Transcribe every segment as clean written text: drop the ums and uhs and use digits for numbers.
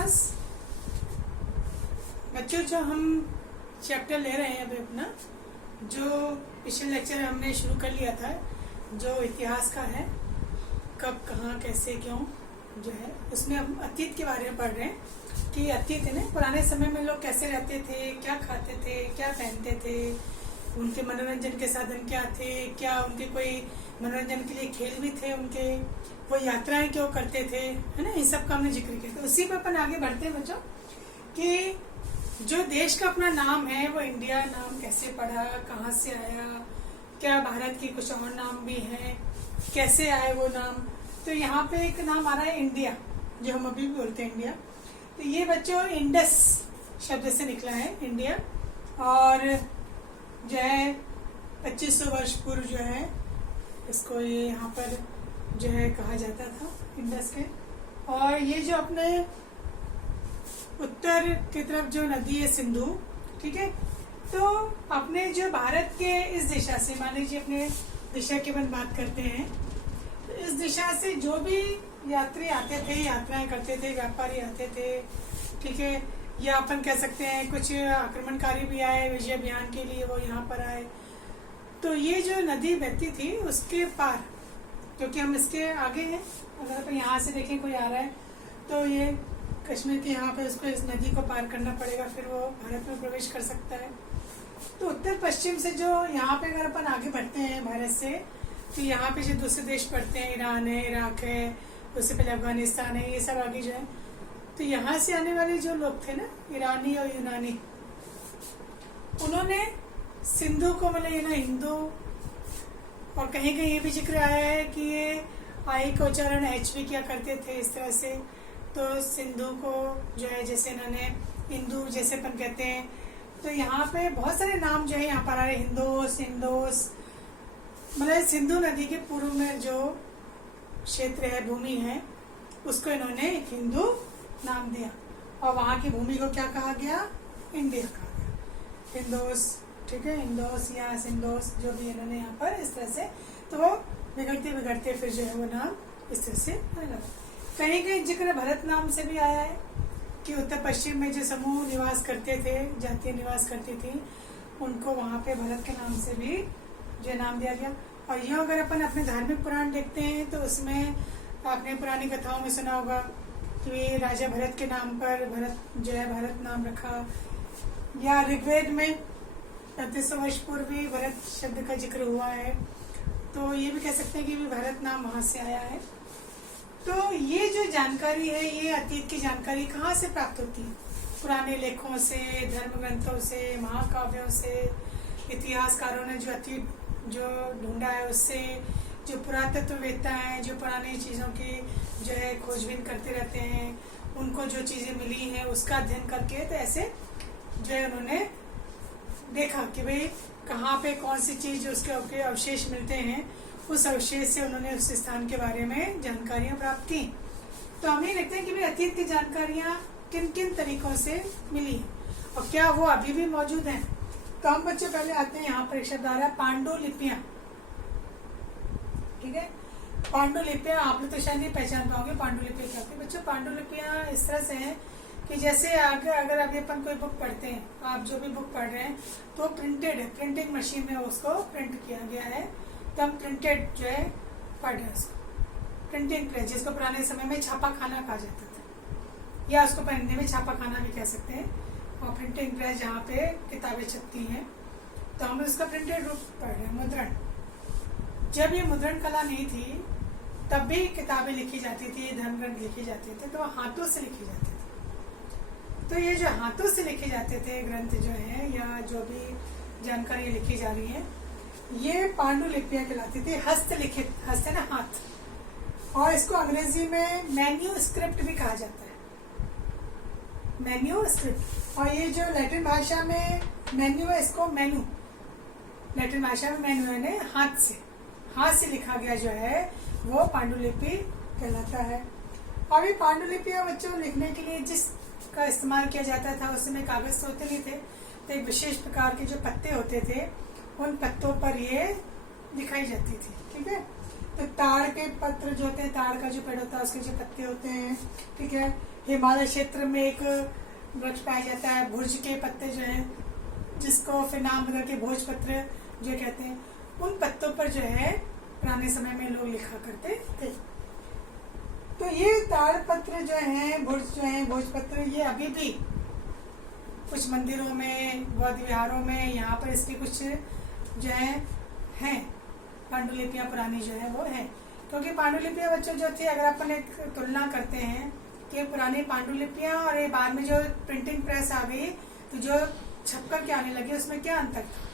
Class बच्चों, जो हम चैप्टर ले रहे हैं अभी अपना, जो पिछले लेक्चर हमने शुरू कर लिया था, जो इतिहास का है, कब कहाँ कैसे क्यों, जो है उसमें हम अतीत के बारे में पढ़ रहे हैं कि अतीत है ना, पुराने समय में लोग कैसे रहते थे, क्या खाते थे, क्या पहनते थे, उनके मनोरंजन के साधन क्या थे, क्या उनके कोई मनोरंजन के लिए खेल भी थे, उनके वो यात्राएं क्यों करते थे, है ना, इन सब का हमने जिक्र किया। तो उसी पर अपन आगे बढ़ते हैं बच्चों कि जो देश का अपना नाम है वो इंडिया नाम कैसे पड़ा, कहाँ से आया, क्या भारत के कुछ और नाम भी हैं, कैसे आए वो नाम। तो यहाँ पे एक नाम आ रहा है इंडिया, जो हम अभी भी बोलते हैं इंडिया। तो ये बच्चों इंडस शब्द से निकला है इंडिया, और जो है 2500 वर्ष पूर्व जो है इसको ये यहाँ पर जो है कहा जाता था इंडस के। और ये जो अपने उत्तर की तरफ जो नदी है सिंधु, ठीक है, तो अपने जो भारत के इस दिशा से, मान लीजिए अपने दिशा की अपन बात करते हैं, तो इस दिशा से जो भी यात्री आते थे, यात्राएं करते थे, व्यापारी आते थे, ठीक है, या अपन कह सकते हैं कुछ आक्रमणकारी भी आए विजय अभियान के लिए, वो यहाँ पर आए। तो ये जो नदी बहती थी उसके पार, क्योंकि हम इसके आगे हैं, अगर अपन यहाँ से देखें कोई आ रहा है तो ये कश्मीर के यहाँ पे उसको इस नदी को पार करना पड़ेगा, फिर वो भारत में प्रवेश कर सकता है। तो उत्तर पश्चिम से जो यहाँ पे अगर अपन आगे बढ़ते हैं भारत से, तो यहाँ पे जो दूसरे देश पड़ते हैं, ईरान है, इराक है, उससे पहले अफगानिस्तान है, ये सब आगे जो है। तो यहाँ से आने वाले जो लोग थे ना, ईरानी और यूनानी, उन्होंने सिंधु को मतलब ये ना हिंदू, और कहीं कहीं ये भी जिक्र आया है कि ये आई का उच्चारण एच भी किया करते थे इस तरह से। तो सिंधु को जो है जैसे इन्होंने हिंदू जैसे अपन कहते हैं, तो यहाँ पे बहुत सारे नाम जो है यहाँ पर आ रहे, हिंदोस, इंडोस, मतलब सिंधु नदी के पूर्व में जो क्षेत्र है, भूमि है, उसको इन्होंने एक हिंदू नाम दिया, और वहाँ की भूमि को क्या कहा गया, इंडिया कहा गया, हिंदोस, ठीक है, इंडोस या सिंडोस, जो भी इन्होंने यहाँ पर इस तरह से, तो वो बिगड़ते बिगड़ते फिर जो है वो नाम इस तरह से आने लगा। कहीं कहीं जिक्र भरत नाम से भी आया है कि उत्तर पश्चिम में जो समूह निवास करते थे, जातियां निवास करती थी, उनको वहाँ पे भरत के नाम से भी जो नाम दिया गया। और यूँ अगर अपन अपने धार्मिक पुराण देखते हैं तो उसमें आपने पुरानी कथाओं में सुना होगा कि राजा भरत के नाम पर भरत जो है भरत नाम रखा, या ऋग्वेद में 3500 वर्ष पूर्व भी भरत शब्द का जिक्र हुआ है। तो ये भी कह सकते हैं कि भी भरत नाम वहां से आया है। तो ये जो जानकारी है, ये अतीत की जानकारी कहाँ से प्राप्त होती है, पुराने लेखों से, धर्म ग्रंथों से, महाकाव्यों से, इतिहासकारों ने जो अतीत जो ढूंढा है उससे, जो पुरातत्ववेत्ता हैं जो पुरानी चीजों की जो है खोजबीन करते रहते हैं, उनको जो चीजें मिली हैं उसका अध्ययन करके, तो ऐसे जो है उन्होंने देखा कि भाई कहाँ पे कौन सी चीज उसके अवशेष मिलते हैं, उस अवशेष से उन्होंने उस स्थान के बारे में जानकारियां प्राप्त की। तो हम ये देखते हैं कि भाई अतीत की जानकारियां किन किन तरीकों से मिली हैं और क्या वो अभी भी मौजूद हैं। तो हम बच्चे पहले आते हैं, यहाँ पर एक शब्द आ रहा है पांडुलिपियां, ठीक है, पांडुलिपियां आप लोग तो शायद नहीं पहचान पाओगे पांडुलिपियां क्या होती है। बच्चों पांडुलिपियां इस तरह से हैं कि जैसे आगे अगर अभी अपन कोई बुक पढ़ते हैं, आप जो भी बुक पढ़ रहे हैं तो प्रिंटेड है, प्रिंटिंग मशीन में उसको प्रिंट किया गया है, तो हम प्रिंटेड जो है पढ़ रहे हैं उसको। प्रिंटिंग प्रेस, जिसको पुराने समय में छापा खाना कहा जाता था, या उसको पढ़ने में छापा खाना भी कह सकते हैं। और प्रिंटिंग प्रेस जहाँ पे किताबें छपती हैं, तो हम उसका प्रिंटेड रूप पढ़ रहे हैं। मुद्रण, जब ये मुद्रण कला नहीं थी तब भी किताबें लिखी जाती थी, धर्म ग्रंथ लिखे जाते थे, तो हाथों से लिखे जाते थे। तो ये जो हाथों से लिखे जाते थे ग्रंथ जो है, या जो भी जानकारी लिखी जा रही है, ये पांडुलिपियां कहलाती थी, हस्तलिखित, हस्त है ना हाथ, और इसको अंग्रेजी में मैन्यूस्क्रिप्ट भी कहा जाता है, मैन्यूस्क्रिप्ट। और ये जो लैटिन भाषा में मेन्यू है, इसको मेनू, लैटिन भाषा में मेन्यू यानी हाथ से लिखा गया जो है वो पांडुलिपि कहलाता है। और ये पांडुलिपियां बच्चों लिखने के लिए जिसका इस्तेमाल किया जाता था, उस समय कागज तो होते नहीं थे, तो एक विशेष प्रकार के जो पत्ते होते थे, उन पत्तों पर ये दिखाई जाती थी, ठीक है। तो ताड़ के पत्र जो होते हैं, ताड़ का जो पेड़ होता है उसके जो पत्ते होते हैं, ठीक है। हिमालय क्षेत्र में एक वृक्ष पाया जाता है, भुर्ज के पत्ते जो है, जिसको फिर नाम बदल के भोजपत्र जो कहते हैं, उन पत्तों पर जो है पुराने समय में लोग लिखा करते थे। तो ये ताड़ पत्र जो है, भुर्ज जो है, भोजपत्र, ये अभी भी कुछ मंदिरों में, बौद्ध विहारों में, यहाँ पर इसकी कुछ जो है पांडुलिपियां पुरानी जो है वो है। क्योंकि पांडुलिपियां बच्चों जो थी, अगर अपन एक तुलना करते हैं कि पुरानी पांडुलिपियां और ये बाद में जो प्रिंटिंग प्रेस आ गई, तो जो छपकर के आने लगी, उसमें क्या अंतर था?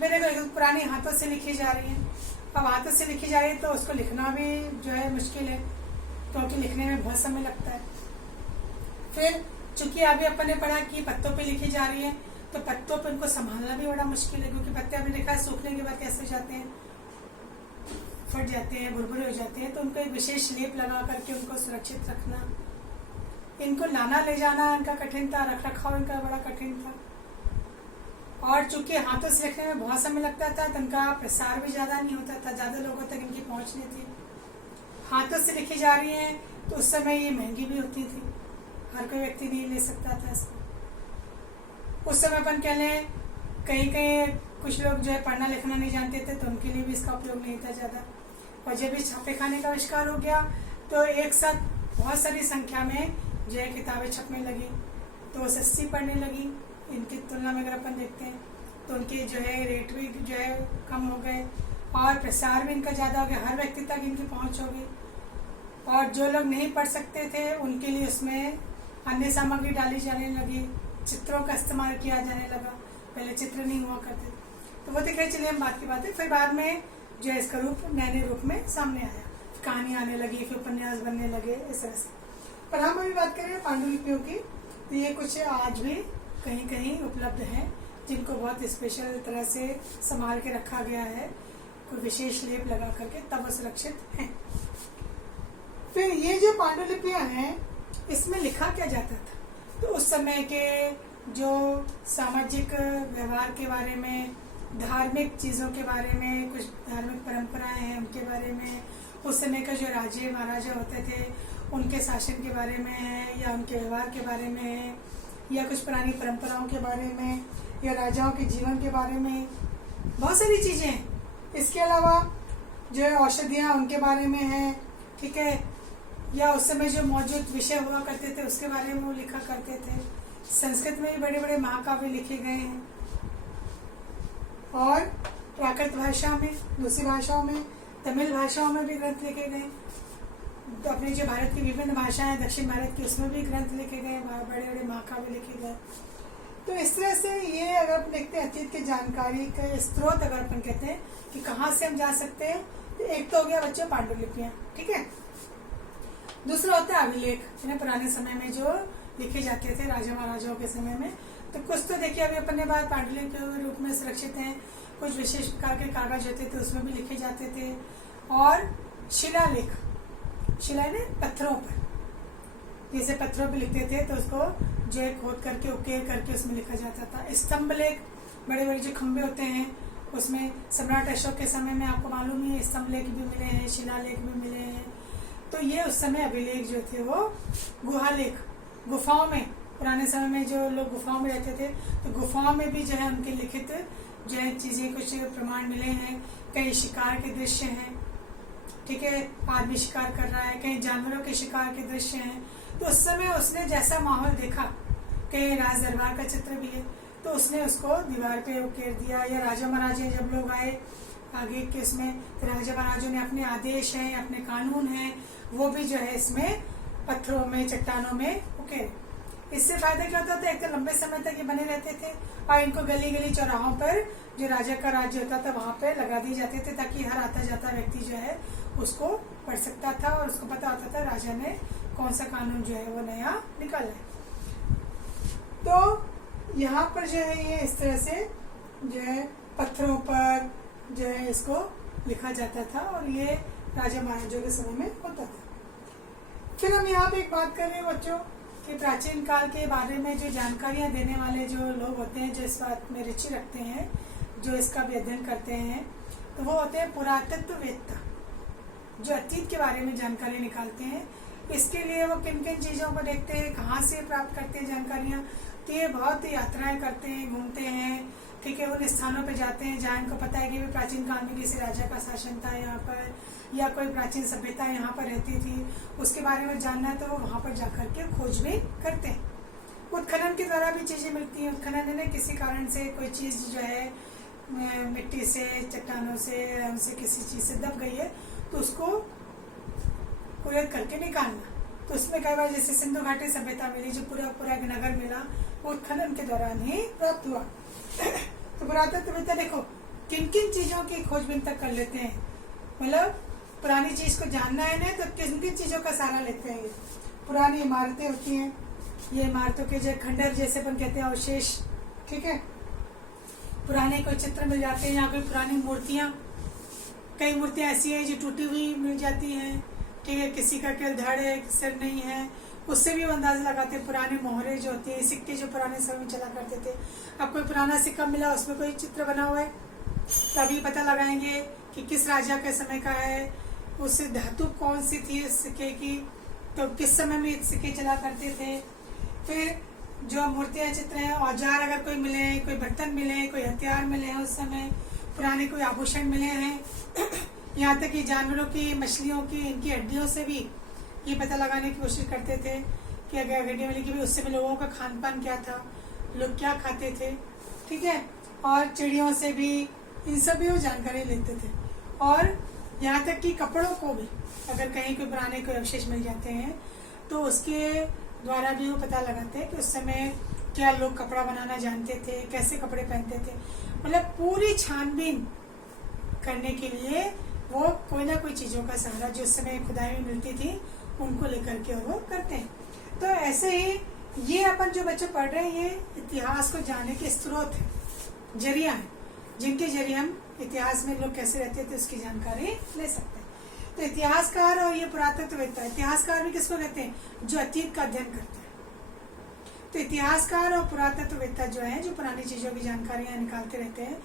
मेरे को पुरानी हाथों से लिखी जा रही है, अब हाथों से लिखी जा रही है तो उसको लिखना भी जो है मुश्किल है, क्योंकि लिखने में बहुत समय लगता है। फिर चूंकि अभी अपन ने पढ़ा कि पत्तों पे लिखी जा रही है, तो पत्तों पे उनको संभालना भी बड़ा मुश्किल है, क्योंकि पत्ते आपने देखा सूखने के बाद कैसे जाते हैं, फट जाते हैं, बुरबुरे हो जाते हैं। तो उनको एक विशेष लेप लगा करके उनको सुरक्षित रखना, इनको लाना ले जाना इनका कठिन था, रख रखाव इनका बड़ा कठिन था। और चूंकि हाथों से लिखने में बहुत समय लगता था, तो इनका प्रसार भी ज्यादा नहीं होता था, ज्यादा लोगों तक इनकी पहुंच नहीं थी। हाथों से लिखी जा रही है तो उस समय ये महंगी भी होती थी, हर कोई व्यक्ति नहीं ले सकता था इसको। उस समय अपन कह लें कहीं कहीं कुछ लोग जो है पढ़ना लिखना नहीं जानते थे, तो उनके लिए भी इसका उपयोग नहीं था ज्यादा। और जब भी छापे खाने का आविष्कार हो गया, तो एक साथ बहुत सारी संख्या में जो है किताबें छपने लगी, तो सस्ती पड़ने लगी। इनकी तुलना में अगर अपन देखते हैं तो उनके जो है रेट भी जो है कम हो गए, और प्रसार भी इनका ज्यादा हो गया, हर व्यक्ति तक इनकी पहुंच हो गई। और जो लोग नहीं पढ़ सकते थे उनके लिए उसमें अन्य सामग्री डाली जाने लगी, चित्रों का इस्तेमाल किया जाने लगा, पहले चित्र नहीं हुआ करते। तो वो दिखाई, चलिए हम बात की बात है। फिर बाद में जो है इसका रूप नए नए रूप में सामने आया, कहानी आने लगी, फिर उपन्यास बनने लगे, इस तरह से। पर हम अभी बात करें पांडुलिपियों की, तो ये कुछ आज भी कहीं कहीं उपलब्ध हैं, जिनको बहुत स्पेशल तरह से संभाल के रखा गया है, कोई विशेष लेप लगा करके, तब वो सुरक्षित हैं। फिर ये जो पांडुलिपियां हैं, इसमें लिखा क्या जाता था? तो उस समय के जो सामाजिक व्यवहार के बारे में, धार्मिक चीजों के बारे में, कुछ धार्मिक परंपराएं हैं उनके बारे में, उस समय का जो राजे महाराजा होते थे उनके शासन के बारे में है, या उनके व्यवहार के बारे में है, या कुछ पुरानी परंपराओं के बारे में, या राजाओं के जीवन के बारे में, बहुत सारी चीजें हैं। इसके अलावा जो है औषधियाँ उनके बारे में है, ठीक है, या उस समय जो मौजूद विषय हुआ करते थे उसके बारे में वो लिखा करते थे। संस्कृत में भी बड़े बड़े महाकाव्य लिखे गए हैं, और प्राकृत भाषा में, दूसरी भाषाओं में, तमिल भाषाओं में भी ग्रंथ लिखे गए। तो अपने जो भारत की विभिन्न भाषाएं, दक्षिण भारत की, उसमें भी ग्रंथ लिखे गए, बड़े बड़े महाकाव्य लिखे गए। तो इस तरह से ये अगर अपन देखते हैं अतीत की जानकारी का स्रोत, अगर अपन कहते हैं कि कहाँ से हम जा सकते हैं, तो एक तो हो गया बच्चों पांडुलिपियां, ठीक है। दूसरा होता है अभिलेख, जिन्हें पुराने समय में जो लिखे जाते थे राजा महाराजाओं के समय में। तो कुछ तो देखिए अभी अपन ने बात पांडुलिपि के रूप में सुरक्षित हैं, कुछ विशेष प्रकार के कागज होते थे उसमें भी लिखे जाते थे। और शिलालेख, शिलालेख पत्थरों पर, जैसे पत्थरों पे लिखते थे तो उसको जो है खोद करके उकेर करके उसमें लिखा जाता था। स्तंभ लेख, बड़े बड़े जो खंबे होते हैं उसमें, सम्राट अशोक के समय में आपको मालूम ही है स्तंभ लेख भी मिले हैं, शिलालेख भी मिले हैं। तो ये उस समय अभिलेख जो थे वो गुहालेख, गुफाओं में, पुराने समय में जो लोग गुफाओं में रहते थे तो गुफाओं में भी जो है उनके लिखित जो है चीजें, कुछ प्रमाण मिले हैं। कई शिकार के दृश्य हैं, ठीक है, आदमी शिकार कर रहा है, कहीं जानवरों के शिकार के दृश्य हैं। तो उस समय उसने जैसा माहौल देखा, कहीं राज दरबार का चित्र भी है, तो उसने उसको दीवार पे उकेर दिया। या राजा महाराजा जब लोग आए आगे के उसमें, तो राजा महाराजों ने अपने आदेश हैं, अपने कानून हैं, वो भी जो है इसमें पत्थरों में, चट्टानों में उकेरे। इससे फायदा क्या होता था? एक तो लंबे समय तक ये बने रहते थे, और इनको गली गली चौराहों पर जो राजा का राज्य होता था वहां पे लगा दिए जाते थे, ताकि हर आता जाता व्यक्ति जो है उसको पढ़ सकता था और उसको पता होता था राजा ने कौन सा कानून जो है वो नया निकाला है। तो यहाँ पर जो है ये इस तरह से जो है पत्थरों पर जो है इसको लिखा जाता था, और ये राजा महाराजों के समय में होता था। फिर हम यहाँ पे एक बात कर रहे हैं बच्चों कि प्राचीन काल के बारे में जो जानकारियां देने वाले जो लोग होते हैं, जो इस बात में रुचि रखते हैं, जो इसका भी अध्ययन करते हैं, तो वो होते हैं पुरातत्ववेत्ता। जो अतीत के बारे में जानकारी निकालते हैं। इसके लिए वो किन किन चीजों को देखते हैं, कहाँ से प्राप्त करते हैं जानकारियां। तो ये बहुत यात्राएं करते हैं, घूमते हैं, ठीक है, उन स्थानों पे जाते हैं जहाँ इनको पता है कि भी प्राचीन काल में किसी राजा का शासन था यहाँ पर, या कोई प्राचीन सभ्यता यहाँ पर रहती थी, उसके बारे में जानना है तो वो वहां पर जाकर के खोजबीन करते हैं। उत्खनन के द्वारा भी चीजें मिलती हैं। उत्खनन में किसी कारण से कोई चीज जो है मिट्टी से, चट्टानों से, उनसे किसी चीज से दब गई है तो उसको कुरेद करके निकालना। तो उसमें कई बार जैसे सिंधु घाटी सभ्यता मिली, जो पूरा नगर मिला, वो उत्खनन के दौरान ही प्राप्त हुआ। तो पुरातत्ववेत्ता देखो किन किन चीजों की खोजबीन तक कर लेते हैं, मतलब पुरानी चीज को जानना है ना तो किन किन चीजों का सहारा लेते हैं। पुरानी इमारतें होती हैं, ये इमारतों के जो खंडर जैसे अपन कहते हैं अवशेष, ठीक है, पुराने कोई चित्र मिल जाते हैं, यहाँ कोई पुरानी मूर्तियां, कई मूर्तियां ऐसी हैं जो टूटी हुई मिल जाती हैं, ठीक है, किसी का केवल धड़ है, सिर नहीं है, उससे भी वो अंदाजा लगाते हैं। पुराने मोहरे जो होते हैं, सिक्के जो पुराने समय में चला करते थे, अब कोई पुराना सिक्का मिला उसमें कोई चित्र बना हुआ है तो अभी पता लगाएंगे कि किस राजा के समय का है, उस धातु कौन सी थी इस सिक्के की, तो किस समय में सिक्के चला करते थे। फिर जो मूर्तियां, चित्र हैं, औजार अगर कोई मिले, कोई बर्तन मिले, कोई हथियार मिले हैं उस समय, पुराने कोई आभूषण मिले हैं, यहाँ तक कि जानवरों की, मछलियों की, इनकी हड्डियों से भी ये पता लगाने की कोशिश करते थे कि अगर हड्डी मिली कि भी उस समय लोगों का खान पान क्या था, लोग क्या खाते थे, ठीक है, और चिड़ियों से भी, इन सब भी वो जानकारी लेते थे। और यहाँ तक कि कपड़ों को भी अगर कहीं कोई पुराने कोई अवशेष मिल जाते हैं तो उसके द्वारा भी वो पता लगाते हैं कि उस समय क्या लोग कपड़ा बनाना जानते थे, कैसे कपड़े पहनते थे। मतलब पूरी छानबीन करने के लिए वो कोई ना कोई चीजों का सहारा जो उस समय खुदाई में मिलती थी उनको लेकर के वो करते हैं। तो ऐसे ही ये अपन जो बच्चे पढ़ रहे हैं ये इतिहास को जानने के स्रोत है, जरिया है, जिनके जरिए हम इतिहास में लोग कैसे रहते थे उसकी जानकारी ले सकते हैं। तो इतिहासकार और ये पुरातत्ववेत्ता, इतिहासकार भी किसको कहते हैं, जो अतीत का अध्ययन करते हैं। तो इतिहासकार और पुरातत्ववेत्ता जो है, जो पुरानी चीजों की जानकारियां निकालते रहते हैं,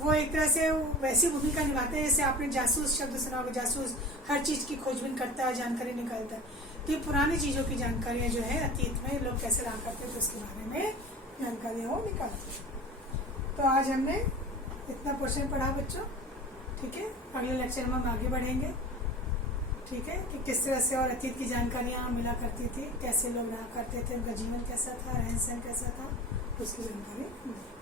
वो एक तरह से वैसी भूमिका निभाते हैं जैसे आपने जासूस शब्द सुना होगा। जासूस हर चीज की खोजबीन करता है, जानकारी निकालता है। तो ये पुरानी चीजों की जानकारियां जो है अतीत में लोग कैसे रहा करते थे उसके बारे में जानकारियां वो निकालते हैं। तो आज हमने इतना पोर्शन पढ़ा बच्चों, ठीक है। अगले लेक्चर में हम आगे बढ़ेंगे, ठीक है, कि किस तरह से और अतीत की जानकारियां मिला करती थी, कैसे लोग रहा करते थे, उनका जीवन कैसा था, रहन सहन कैसा था, उसकी जानकारी मिली।